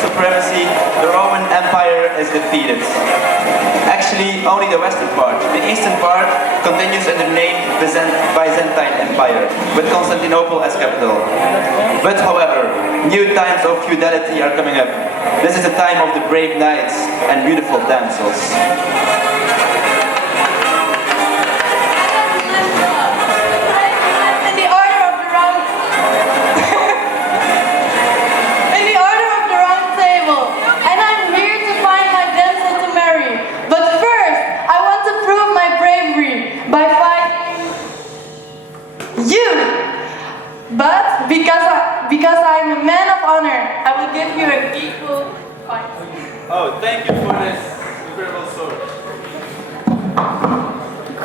supremacy, the Roman Empire is defeated. Actually, only the western part. The eastern part continues under the name Byzantine Empire, with Constantinople as capital. But however, new times of feudality are coming up. This is the time of the brave knights and beautiful damsels. But because I'm a man of honor, I will give you an equal fight. Oh, thank you for this incredible sword.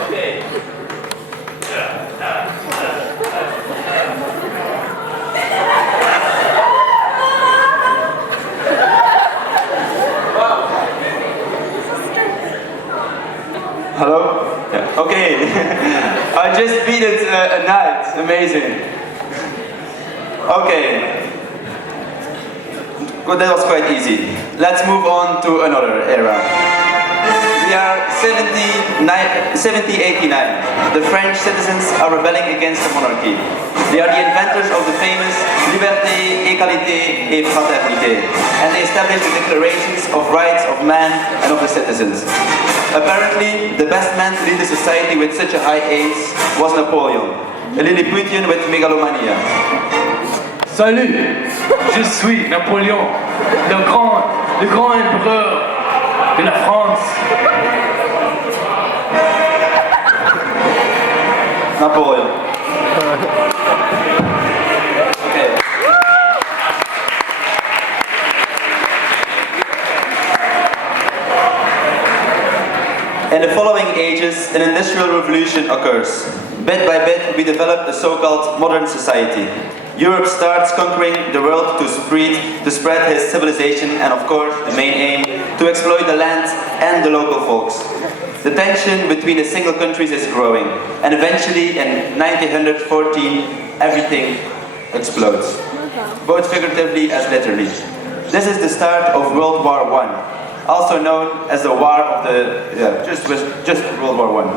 Okay. Hello? Yeah. Okay. I just beat it a knight. Amazing. Okay. Well, that was quite easy. Let's move on to another era. We are 7089. The French citizens are rebelling against the monarchy. They are the inventors of the famous Liberté, Égalité et Fraternité, and they established the declarations of rights of man and of the citizens. Apparently, the best man to lead a society with such a high aims was Napoleon, a Lilliputian with megalomania. Salut, je suis Napoléon, le grand empereur de la France. Napoleon. Okay. In the following ages, an industrial revolution occurs. Bit by bit, we develop a so-called modern society. Europe starts conquering the world to spread his civilization and, of course, the main aim, to exploit the land and the local folks. The tension between the single countries is growing, and eventually, in 1914, everything explodes, both figuratively as literally. This is the start of World War I, also known as the War of the... just World War I.